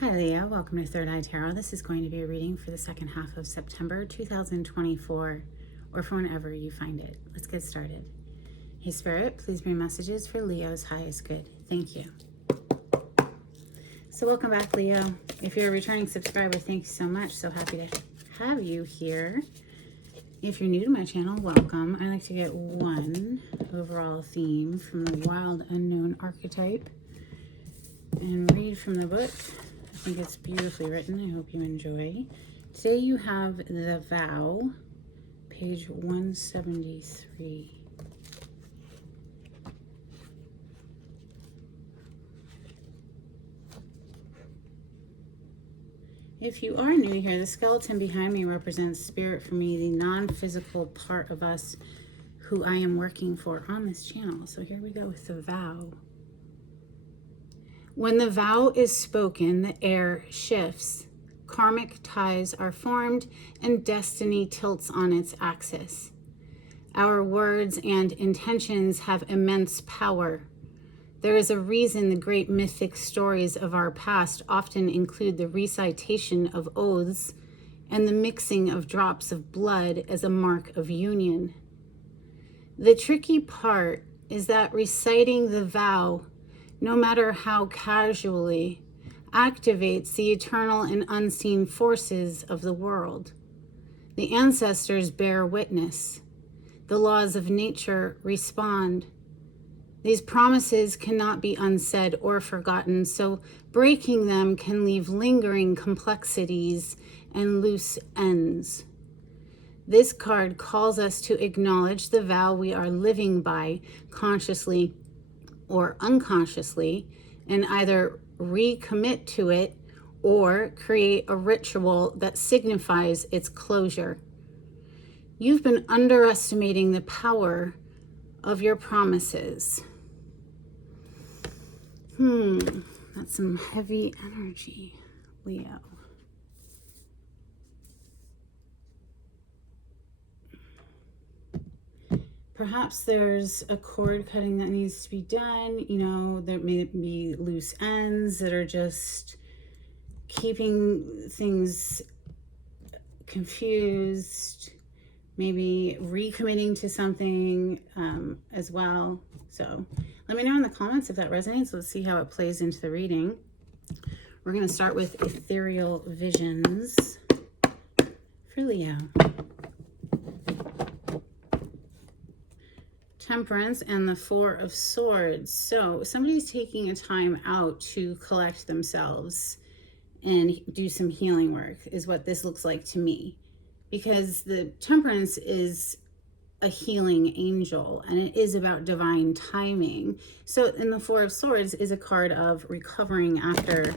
Hi Leo, welcome to Third Eye Tarot. This is going to be a reading for the second half of September 2024, or for whenever you find it. Let's get started. Hey Spirit, please bring messages for Leo's highest good. Thank you. So welcome back, Leo. If you're a returning subscriber, thank you so much. So happy to have you here. If you're new to my channel, welcome. I like to get one overall theme from the Wild Unknown archetype and read from the book. I think it's beautifully written. I hope you enjoy. Today you have The Vow, page 173. If you are new here, the skeleton behind me represents spirit for me, the non-physical part of us who I am working for on this channel. So here we go with the vow. When the vow is spoken, the air shifts. Karmic ties are formed and destiny tilts on its axis. Our words and intentions have immense power. There is a reason the great mythic stories of our past often include the recitation of oaths and the mixing of drops of blood as a mark of union. The tricky part is that reciting the vow, no matter how casually, activates the eternal and unseen forces of the world. The ancestors bear witness. The laws of nature respond. These promises cannot be unsaid or forgotten, so breaking them can leave lingering complexities and loose ends. This card calls us to acknowledge the vow we are living by, consciously or unconsciously, and either recommit to it or create a ritual that signifies its closure. You've been underestimating the power of your promises. That's some heavy energy, Leo. Perhaps there's a cord cutting that needs to be done. You know, there may be loose ends that are just keeping things confused. Maybe recommitting to something as well. So let me know in the comments if that resonates. Let's see how it plays into the reading. We're going to start with Ethereal Visions for Leo. Temperance and the Four of Swords. So somebody's taking a time out to collect themselves and do some healing work is what this looks like to me. Because the Temperance is a healing angel and it is about divine timing. So in the Four of Swords is a card of recovering after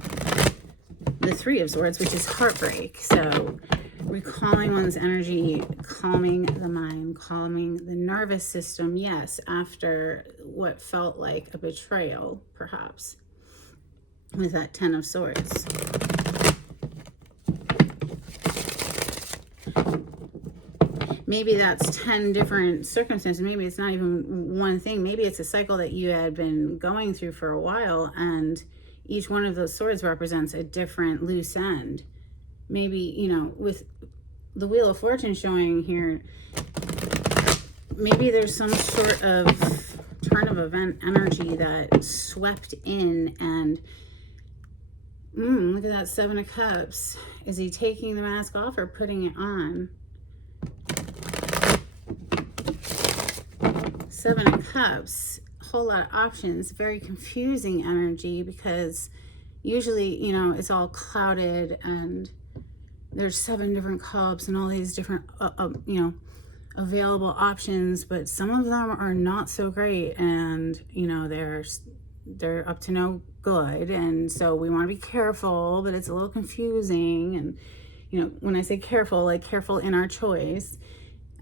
the Three of Swords, which is heartbreak. So recalling one's energy, calming the mind, calming the nervous system, yes, after what felt like a betrayal, perhaps, with that Ten of Swords. Maybe that's 10 different circumstances. Maybe it's not even one thing. Maybe it's a cycle that you had been going through for a while, and each one of those swords represents a different loose end. Maybe, you know, with the Wheel of Fortune showing here, maybe there's some sort of turn of event energy that swept in and look at that Seven of Cups. Is he taking the mask off or putting it on? Seven of Cups, a whole lot of options, very confusing energy because usually, you know, it's all clouded and there's 7 different cups and all these different, you know, available options, but some of them are not so great and, you know, they're up to no good. And so we want to be careful, but it's a little confusing. And, you know, when I say careful, like careful in our choice.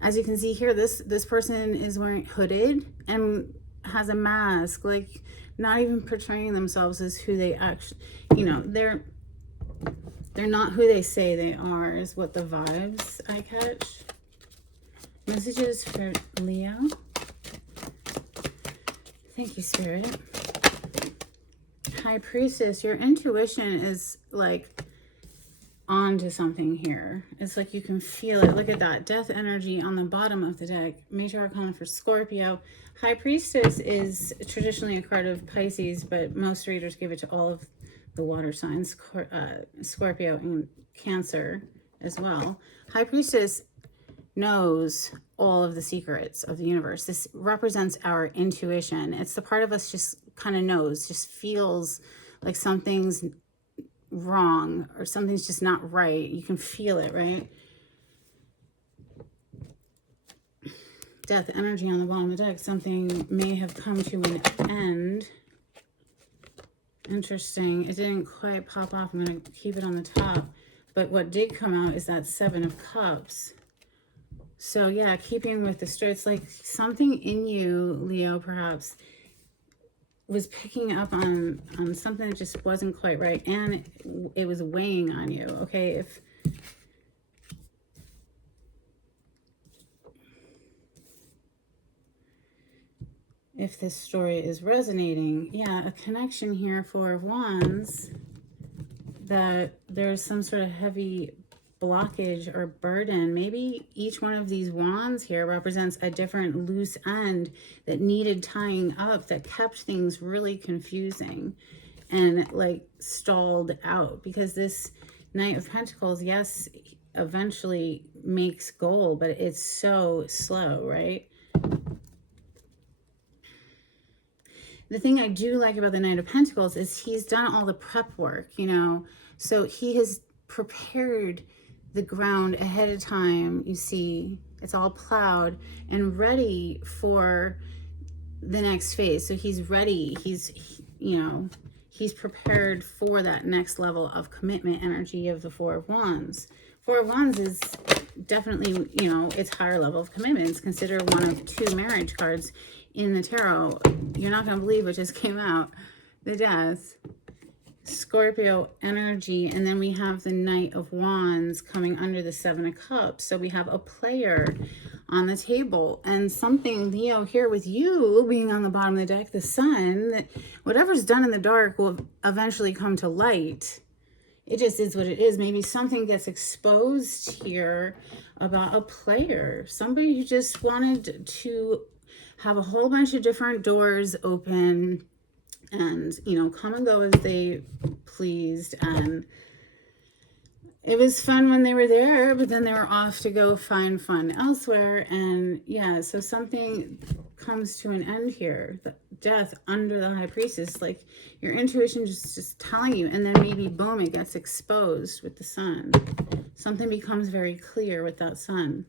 As you can see here, this person is wearing hooded and has a mask, like not even portraying themselves as who they actually, you know, they're not who they say they are, is what the vibes I catch. Messages for Leo. Thank you, Spirit. High Priestess, your intuition is like onto something here. It's like you can feel it. Look at that death energy on the bottom of the deck. Major Arcana for Scorpio. High Priestess is traditionally a card of Pisces, but most readers give it to all of the water signs, Scorpio and Cancer as well. High Priestess knows all of the secrets of the universe. This represents our intuition. It's the part of us just kind of knows, just feels like something's wrong or something's just not right. You can feel it, right? Death energy on the bottom of the deck. Something may have come to an end. Interesting. It didn't quite pop off. I'm going to keep it on the top. But what did come out is that Seven of Cups. So yeah, keeping with the story, it's like something in you, Leo, perhaps, was picking up on something that just wasn't quite right, and it was weighing on you. Okay, if this story is resonating, yeah, a connection here, Four of Wands, that there's some sort of heavy blockage or burden. Maybe each one of these wands here represents a different loose end that needed tying up, that kept things really confusing and like stalled out, because this Knight of Pentacles, yes, eventually makes goal, but it's so slow, right? The thing I do like about the Knight of Pentacles is he's done all the prep work, you know, so he has prepared the ground ahead of time. You see, it's all plowed and ready for the next phase. So he's ready. You know, he's prepared for that next level of commitment energy of the Four of Wands. Four of Wands is definitely, you know, it's higher level of commitment. It's considered one of two marriage cards in the tarot. You're not going to believe what just came out. The Death. Scorpio energy, and then we have the Knight of Wands coming under the Seven of Cups. So we have a player on the table, and something, Leo, here with you being on the bottom of the deck, the Sun, that whatever's done in the dark will eventually come to light. It just is what it is. Maybe something gets exposed here about a player, somebody who just wanted to have a whole bunch of different doors open and, you know, come and go as they pleased. And it was fun when they were there, but then they were off to go find fun elsewhere. And yeah, so something comes to an end here. The Death under the High Priestess, like your intuition just telling you, and then maybe boom, it gets exposed with the Sun. Something becomes very clear with that Sun.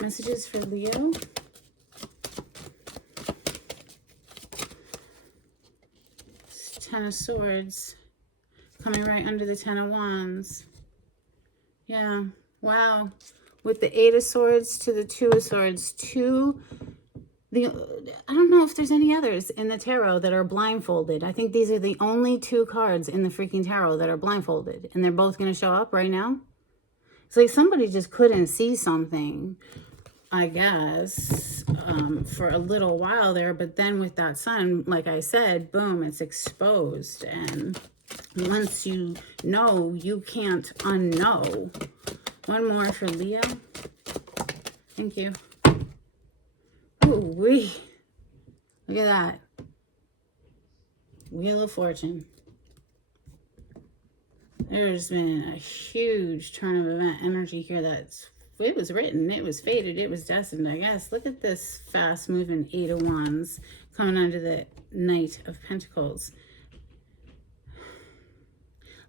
Messages for Leo. Ten of Swords coming right under the Ten of Wands. Yeah, wow. With the Eight of Swords to the Two of Swords, I don't know if there's any others in the tarot that are blindfolded. I think these are the only two cards in the freaking tarot that are blindfolded, and they're both going to show up right now. It's like somebody just couldn't see something, I guess, for a little while there, but then with that Sun, like I said, boom, it's exposed, and once you know, you can't unknow. One more for Leo. Thank you. Ooh-wee. Look at that. Wheel of Fortune. There's been a huge turn of event energy here it was written, it was fated, it was destined, I guess. Look at this fast-moving Eight of Wands coming under the Knight of Pentacles.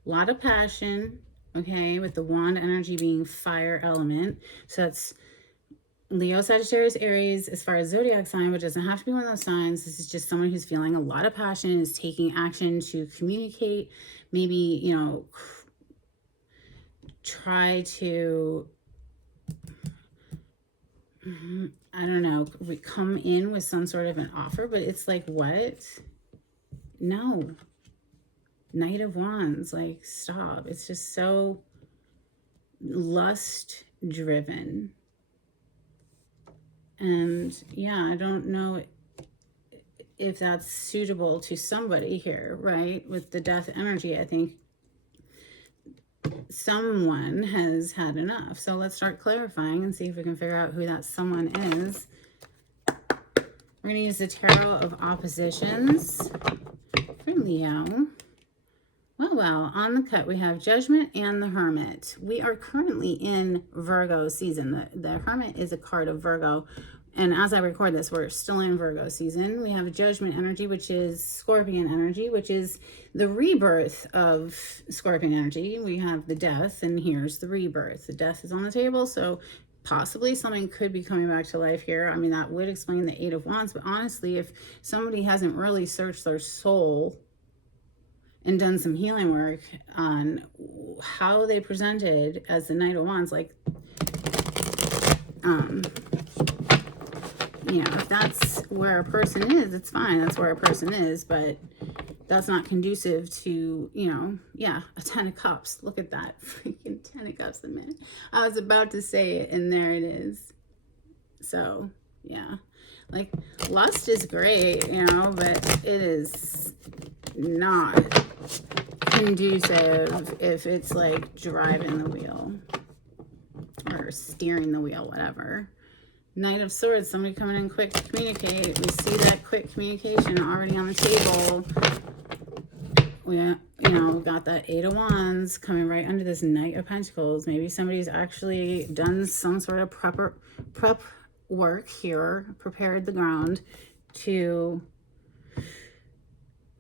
A lot of passion, okay, with the Wand energy being fire element. So that's Leo, Sagittarius, Aries, as far as zodiac sign, but doesn't have to be one of those signs. This is just someone who's feeling a lot of passion, is taking action to communicate, maybe, you know, try to, I don't know, we come in with some sort of an offer, but it's like, what? No. Knight of Wands, like, stop. It's just so lust driven. And yeah, I don't know if that's suitable to somebody here, right? With the death energy, I think someone has had enough. So let's start clarifying and see if we can figure out who that someone is. We're going to use the Tarot of Oppositions for Leo. Well, on the cut, we have Judgment and the Hermit. We are currently in Virgo season. The Hermit is a card of Virgo. And as I record this, we're still in Virgo season. We have Judgment energy, which is Scorpion energy, which is the rebirth of Scorpion energy. We have the death, and here's the rebirth. The death is on the table, so possibly something could be coming back to life here. I mean, that would explain the Eight of Wands. But honestly, if somebody hasn't really searched their soul and done some healing work on how they presented as the Knight of Wands, like, you know, if that's where a person is, it's fine. That's where a person is, but that's not conducive to, you know, yeah, a 10 of Cups. Look at that. Freaking 10 of Cups a minute. I was about to say it, and there it is. So, yeah. Like, lust is great, you know, but it is not conducive if it's, like, driving the wheel or steering the wheel, whatever. Knight of Swords, somebody coming in quick to communicate. We see that quick communication already on the table. We, you know, got that Eight of Wands coming right under this Knight of Pentacles. Maybe somebody's actually done some sort of prep work here, prepared the ground to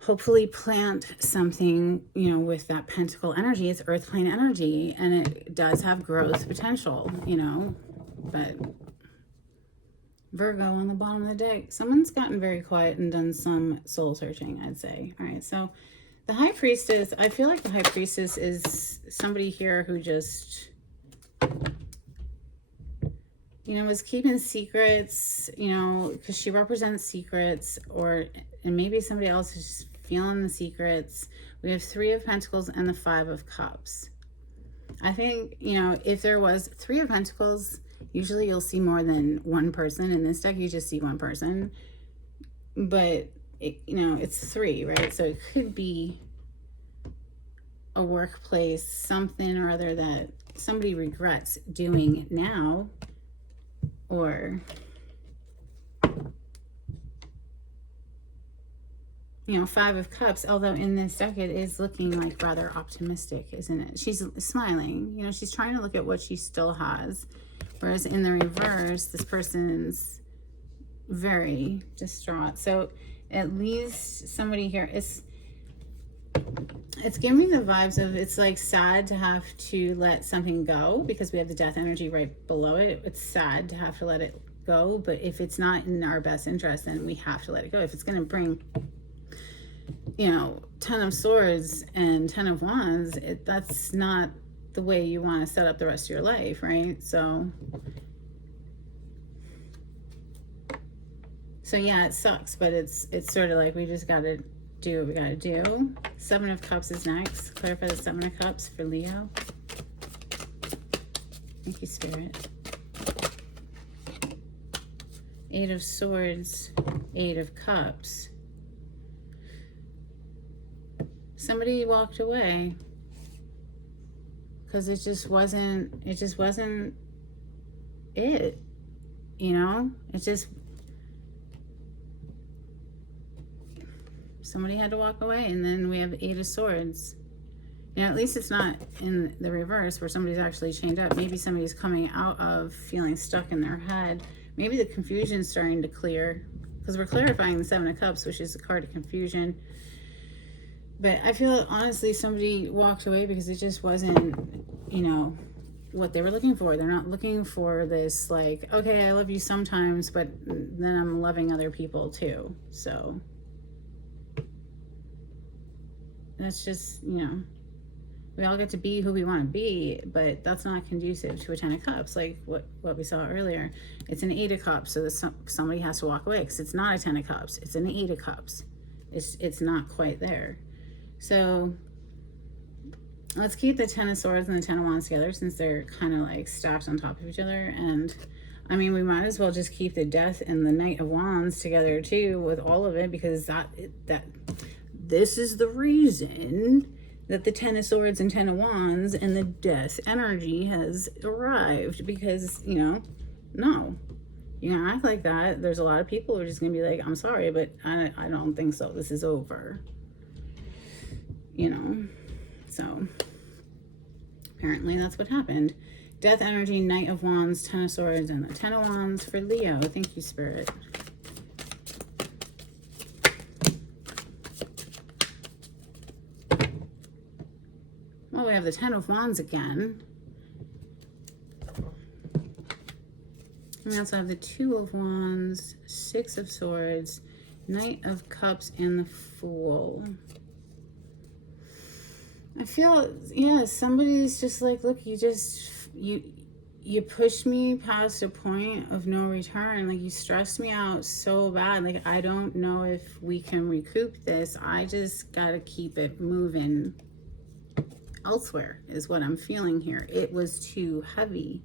hopefully plant something, you know, with that Pentacle energy. It's Earth plane energy, and it does have growth potential, you know, but Virgo on the bottom of the deck. Someone's gotten very quiet and done some soul searching, I'd say. All right, so the High Priestess, I feel like the High Priestess is somebody here who just, you know, is keeping secrets, you know, because she represents secrets, and maybe somebody else is just feeling the secrets. We have Three of Pentacles and the Five of Cups. I think, you know, if there was Three of Pentacles, usually you'll see more than one person. In this deck, you just see one person. But, you know, it's three, right? So it could be a workplace, something or other that somebody regrets doing now. Or, you know, Five of Cups, although in this deck it is looking like rather optimistic, isn't it? She's smiling. You know, she's trying to look at what she still has. Whereas in the reverse, this person's very distraught. So at least somebody here is, it's giving me the vibes of, it's like sad to have to let something go because we have the death energy right below it. It's sad to have to let it go, but if it's not in our best interest, then we have to let it go. If it's going to bring, you know, 10 of Swords and 10 of Wands, that's not the way you want to set up the rest of your life, right? So yeah, it sucks, but it's sort of like we just got to do what we got to do. Seven of Cups is next. Clarify the Seven of Cups for Leo. Thank you, Spirit. Eight of Swords, Eight of Cups. Somebody walked away because it just wasn't it, you know? It just, somebody had to walk away. And then we have Eight of Swords. You know, at least it's not in the reverse where somebody's actually chained up. Maybe somebody's coming out of feeling stuck in their head. Maybe the confusion's starting to clear because we're clarifying the Seven of Cups, which is a card of confusion. But I feel honestly somebody walked away because it just wasn't, you know, what they were looking for. They're not looking for this, like, okay, I love you sometimes, but then I'm loving other people too. So that's just, you know, we all get to be who we want to be, but that's not conducive to a 10 of Cups, like what we saw earlier. It's an 8 of Cups, so somebody has to walk away because it's not a 10 of Cups. It's an 8 of Cups. It's not quite there. So let's keep the 10 of Swords and the 10 of Wands together since they're kind of like stacked on top of each other. And I mean, we might as well just keep the Death and the Knight of Wands together too with all of it, because this is the reason that the Ten of Swords and Ten of Wands and the Death energy has arrived. Because, you know, no, you know, act like that. There's a lot of people who are just gonna be like, I'm sorry, but I don't think so. This is over. You know, so apparently that's what happened. Death energy, Knight of Wands, Ten of Swords, and the Ten of Wands for Leo. Thank you, Spirit. Well, we have the Ten of Wands again. And we also have the Two of Wands, Six of Swords, Knight of Cups, and the Fool. I feel, yeah, somebody's just like, look, you pushed me past a point of no return. Like, you stressed me out so bad. Like, I don't know if we can recoup this. I just gotta keep it moving elsewhere is what I'm feeling here. It was too heavy.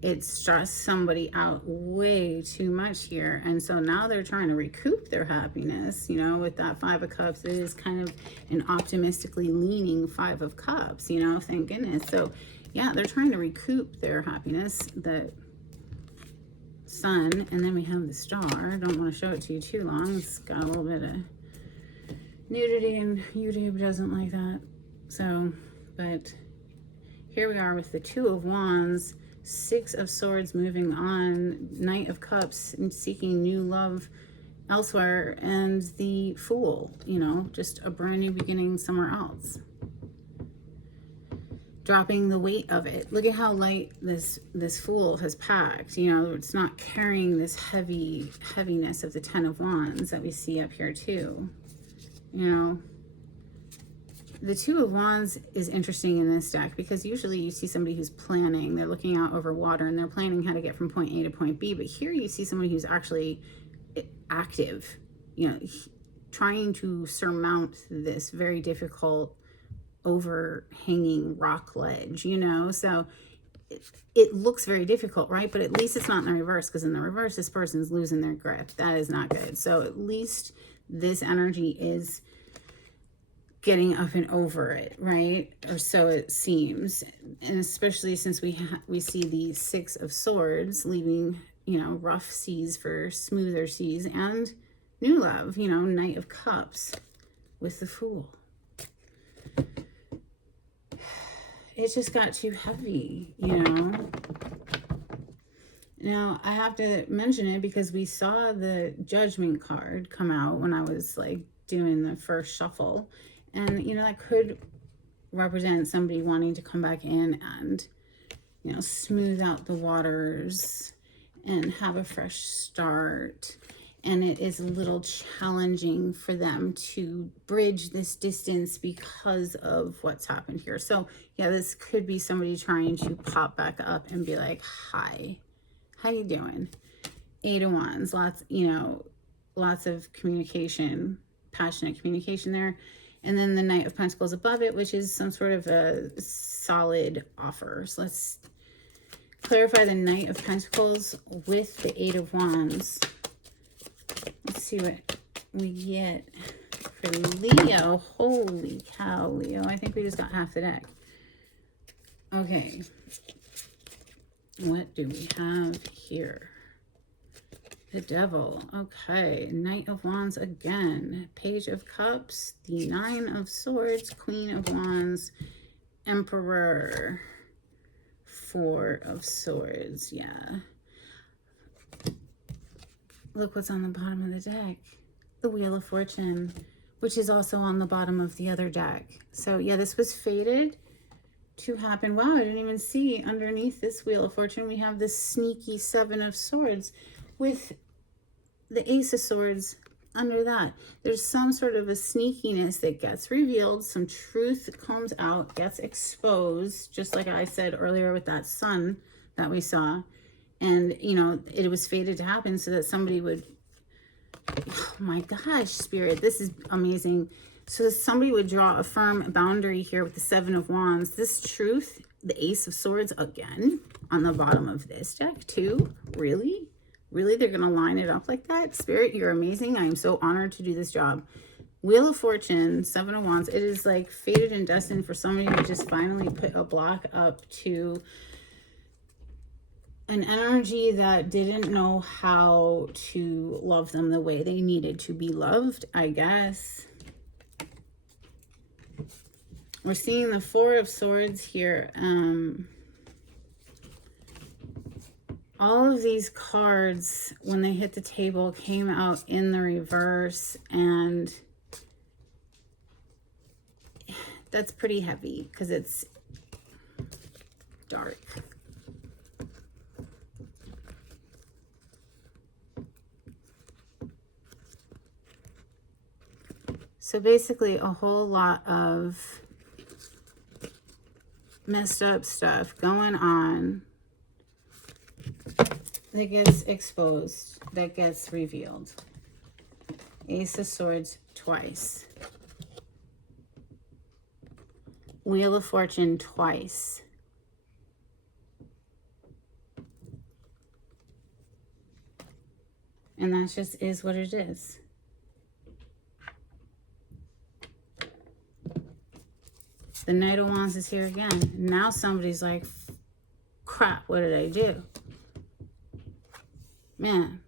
It stressed somebody out way too much here. And so now they're trying to recoup their happiness, you know, with that Five of Cups. It is kind of an optimistically leaning Five of Cups, you know, thank goodness. So yeah, they're trying to recoup their happiness, the Sun, and then we have the Star. I don't want to show it to you too long. It's got a little bit of nudity and YouTube doesn't like that. So, but here we are with the Two of Wands, Six of Swords moving on, Knight of Cups and seeking new love elsewhere, and the Fool, you know, just a brand new beginning somewhere else. Dropping the weight of it. Look at how light this Fool has packed. You know, it's not carrying this heaviness of the Ten of Wands that we see up here too. You know, the Two of Wands is interesting in this deck because usually you see somebody who's planning, they're looking out over water and they're planning how to get from point A to point B. But here you see somebody who's actually active, you know, trying to surmount this very difficult overhanging rock ledge, you know. So it looks very difficult, right? But at least it's not in the reverse, because in the reverse this person's losing their grip. That is not good. So at least this energy is getting up and over it, right? Or so it seems. And especially since we see the Six of Swords leaving, you know, rough seas for smoother seas, and new love, you know, Knight of Cups with the Fool. It just got too heavy, you know. Now, I have to mention it because we saw the Judgment card come out when I was like doing the first shuffle. And, you know, that could represent somebody wanting to come back in and, you know, smooth out the waters and have a fresh start. And it is a little challenging for them to bridge this distance because of what's happened here. So yeah, this could be somebody trying to pop back up and be like, hi, how you doing? Eight of Wands, lots, you know, lots of communication, passionate communication there. And then the Knight of Pentacles above it, which is some sort of a solid offer. So let's clarify the Knight of Pentacles with the Eight of Wands. Let's see what we get for Leo. Holy cow, Leo. I think we just got half the deck. Okay. What do we have here? The Devil. Okay. Knight of Wands again. Page of Cups. The Nine of Swords. Queen of Wands. Emperor. Four of Swords. Yeah. Look what's on the bottom of the deck. The Wheel of Fortune, which is also on the bottom of the other deck. So yeah, this was fated to happen. Wow, I didn't even see underneath this Wheel of Fortune we have this sneaky Seven of Swords with the Ace of Swords under that. There's some sort of a sneakiness that gets revealed. Some truth comes out, gets exposed, just like I said earlier with that Sun that we saw. And, you know, it was fated to happen so that somebody would, oh my gosh, Spirit, this is amazing. So that somebody would draw a firm boundary here with the Seven of Wands. This truth, the Ace of Swords again, on the bottom of this deck too? Really? Really, they're going to line it up like that? Spirit, you're amazing. I am so honored to do this job. Wheel of Fortune, Seven of Wands. It is like fated and destined for somebody to just finally put a block up to an energy that didn't know how to love them the way they needed to be loved, I guess. We're seeing the Four of Swords here. All of these cards, when they hit the table, came out in the reverse, and that's pretty heavy because it's dark. So basically a whole lot of messed up stuff going on that gets exposed, that gets revealed. Ace of Swords twice. Wheel of Fortune twice. And that just is what it is. The Knight of Wands is here again. Now somebody's like, crap, what did I do? Man,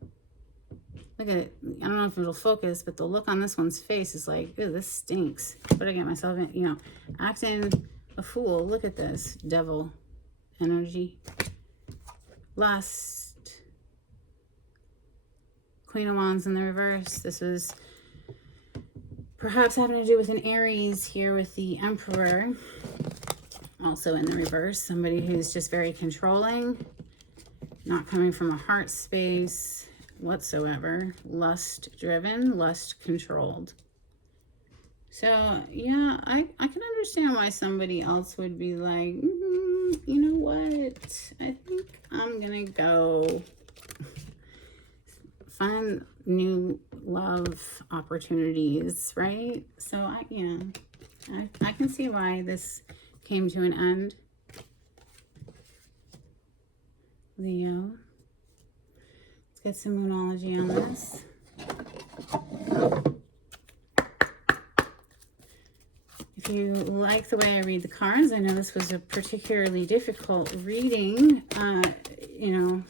look at it. I don't know if it'll focus, but the look on this one's face is like, ew, this stinks. What did I get myself in? You know, acting a fool. Look at this. Devil energy. Lust. Queen of Wands in the reverse. This was perhaps having to do with an Aries here with the Emperor. Also in the reverse. Somebody who's just very controlling. Not coming from a heart space whatsoever. Lust driven, lust controlled. So yeah, I can understand why somebody else would be like, you know what? I think I'm gonna go find new love opportunities, right? So I can see why this came to an end. Leo. Let's get some Moonology on this. If you like the way I read the cards, I know this was a particularly difficult reading. You know,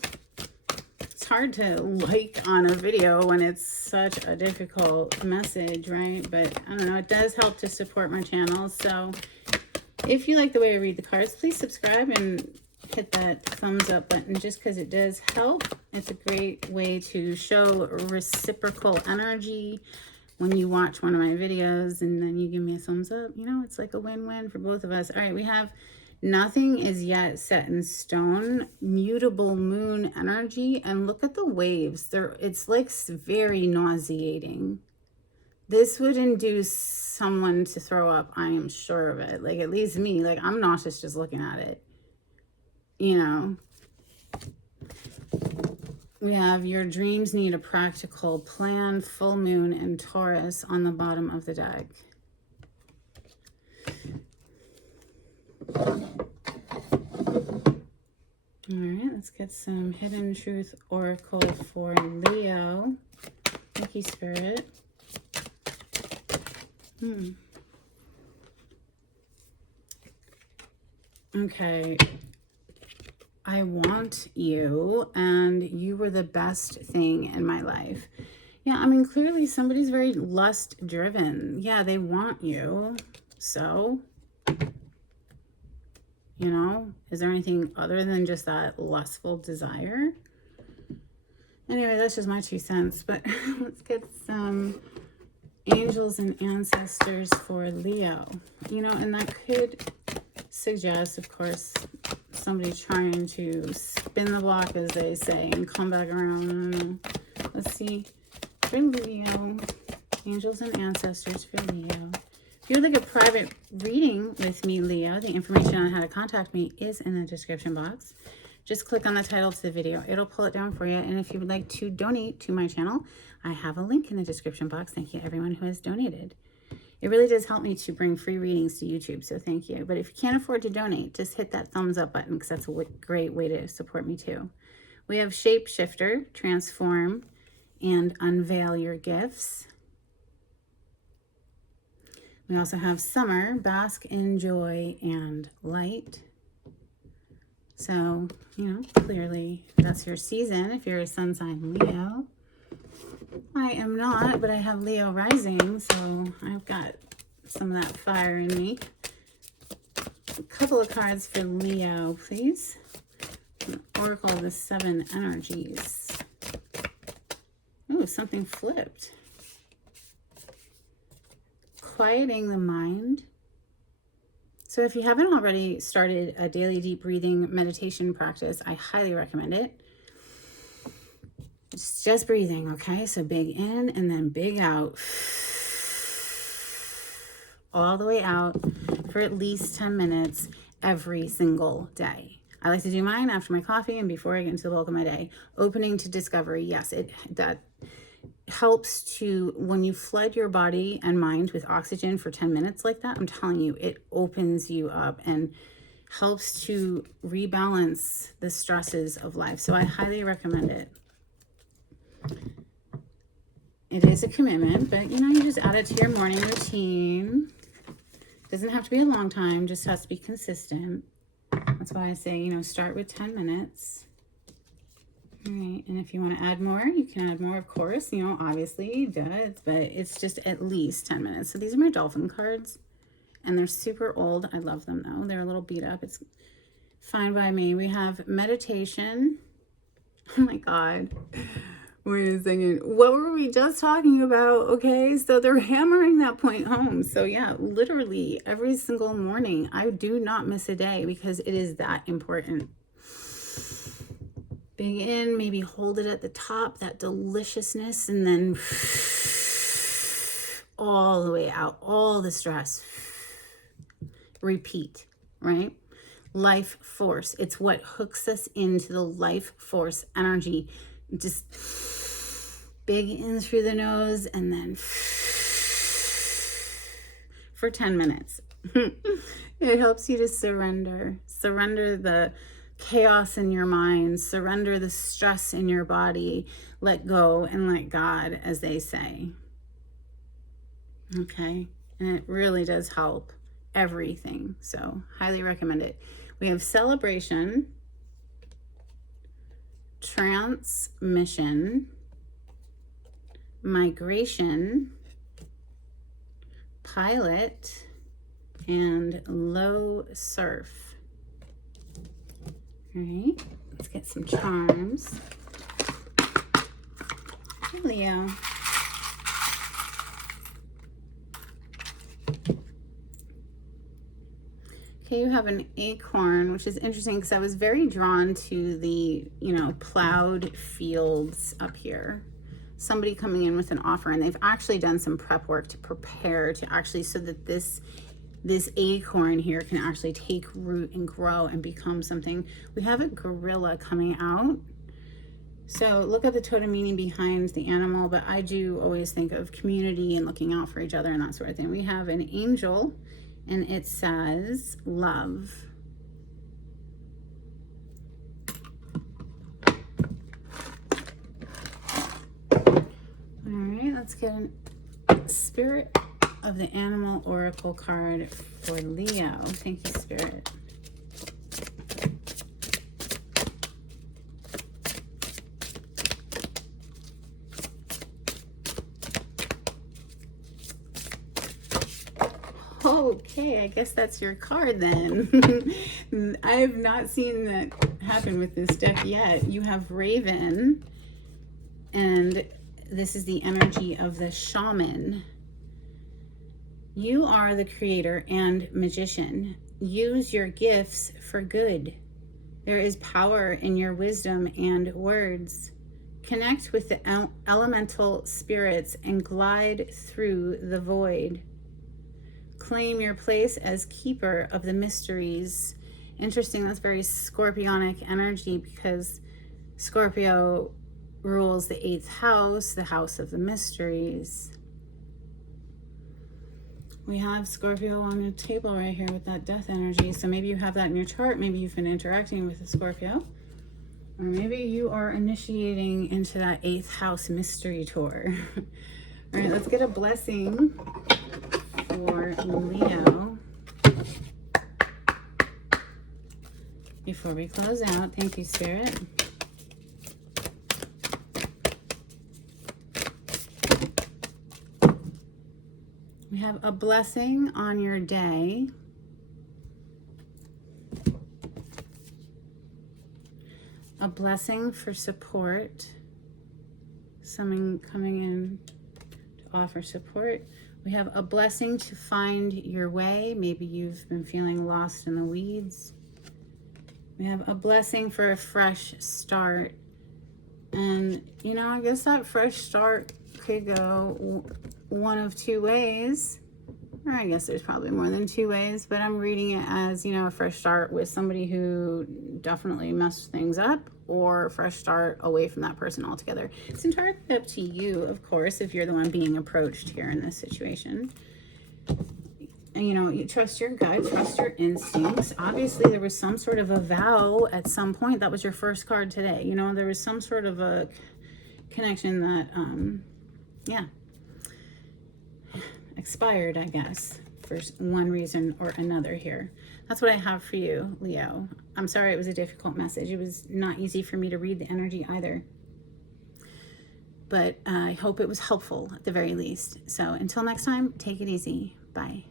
it's hard to like on a video when it's such a difficult message, right? But I don't know, it does help to support my channel. So if you like the way I read the cards, please subscribe and hit that thumbs up button just because it does help. It's a great way to show reciprocal energy when you watch one of my videos and then you give me a thumbs up. You know, it's like a win-win for both of us. All right, we have nothing is yet set in stone, mutable moon energy, and look at the waves. It's like very nauseating. This would induce someone to throw up, I am sure of it. Like, at least me, like, I'm nauseous just looking at it. You know, we have your dreams need a practical plan, full moon, and Taurus on the bottom of the deck. All right, let's get some Hidden Truth Oracle for Leo. Thank you, Spirit. Okay. I want you, and you were the best thing in my life. Yeah, I mean, clearly somebody's very lust driven. Yeah, they want you. So, you know, is there anything other than just that lustful desire? Anyway, that's just my 2 cents, but let's get some angels and ancestors for Leo. You know, and that could suggest, of course, somebody trying to spin the block, as they say, and come back around. Let's see. For Leo, angels and ancestors for Leo. If you'd like a private reading with me, Leo, the information on how to contact me is in the description box. Just click on the title to the video. It'll pull it down for you. And if you would like to donate to my channel, I have a link in the description box. Thank you to everyone who has donated. It really does help me to bring free readings to YouTube, so thank you. But if you can't afford to donate, just hit that thumbs up button because that's a great way to support me too. We have Shapeshifter, Transform, and Unveil Your Gifts. We also have Summer, Bask in Joy and Light. So, clearly that's your season if you're a sun sign Leo. I am not, but I have Leo rising, so I've got some of that fire in me. A couple of cards for Leo, please. Oracle of the Seven Energies. Ooh, something flipped. Quieting the mind. So if you haven't already started a daily deep breathing meditation practice, I highly recommend it. It's just breathing, okay? So big in and then big out. All the way out for at least 10 minutes every single day. I like to do mine after my coffee and before I get into the bulk of my day. Opening to discovery, yes, that helps to, when you flood your body and mind with oxygen for 10 minutes like that, I'm telling you, it opens you up and helps to rebalance the stresses of life. So I highly recommend it. It is a commitment, but you just add it to your morning routine. Doesn't have to be a long time, just has to be consistent. That's why I say, start with 10 minutes. All right, and if you want to add more, you can add more, of course. Obviously, but it's just at least 10 minutes. So these are my dolphin cards, and they're super old. I love them, though. They're a little beat up. It's fine by me. We have meditation. Oh, my God. Wait a second. What were we just talking about? Okay, so they're hammering that point home. So yeah, literally every single morning, I do not miss a day because it is that important. Big in, maybe hold it at the top, that deliciousness, and then all the way out, all the stress. Repeat, right? Life force. It's what hooks us into the life force energy. Just big in through the nose and then for 10 minutes. It helps you to surrender the chaos in your mind, surrender the stress in your body, let go and let God, as they say. Okay, and it really does help everything. So highly recommend it. We have celebration, transmission, migration, pilot, and low surf. All right, let's get some charms. Hey, Leo. Okay, you have an acorn, which is interesting because I was very drawn to the, plowed fields up here. Somebody coming in with an offer, and they've actually done some prep work to prepare to actually, so that this acorn here can actually take root and grow and become something. We have a gorilla coming out. So look at the totem meaning behind the animal, but I do always think of community and looking out for each other and that sort of thing. We have an angel, and it says love. All right, let's get a Spirit of the Animal Oracle card for Leo. Thank you, Spirit. Okay, I guess that's your card then. I have not seen that happen with this deck yet. You have Raven, and this is the energy of the shaman. You are the creator and magician. Use your gifts for good. There is power in your wisdom and words. Connect with the elemental spirits and glide through the void. Claim your place as keeper of the mysteries. Interesting, that's very Scorpionic energy because Scorpio rules the 8th house, the house of the mysteries. We have Scorpio on the table right here with that death energy. So maybe you have that in your chart. Maybe you've been interacting with a Scorpio. Or maybe you are initiating into that 8th house mystery tour. All right, let's get a blessing for Leo before we close out. Thank you, Spirit. We have a blessing on your day. A blessing for support. Someone coming in to offer support. We have a blessing to find your way. Maybe you've been feeling lost in the weeds. We have a blessing for a fresh start. And, you know, I guess that fresh start could go one of two ways. Or I guess there's probably more than two ways, but I'm reading it as, you know, a fresh start with somebody who definitely messed things up, or a fresh start away from that person altogether. It's entirely up to you, of course, if you're the one being approached here in this situation. And, you know, you trust your gut, trust your instincts. Obviously, there was some sort of a vow at some point. That was your first card today. You know, there was some sort of a connection that, yeah, expired, I guess, for one reason or another here. That's what I have for you, Leo. I'm sorry it was a difficult message. It was not easy for me to read the energy either. But I hope it was helpful at the very least. So until next time, take it easy. Bye.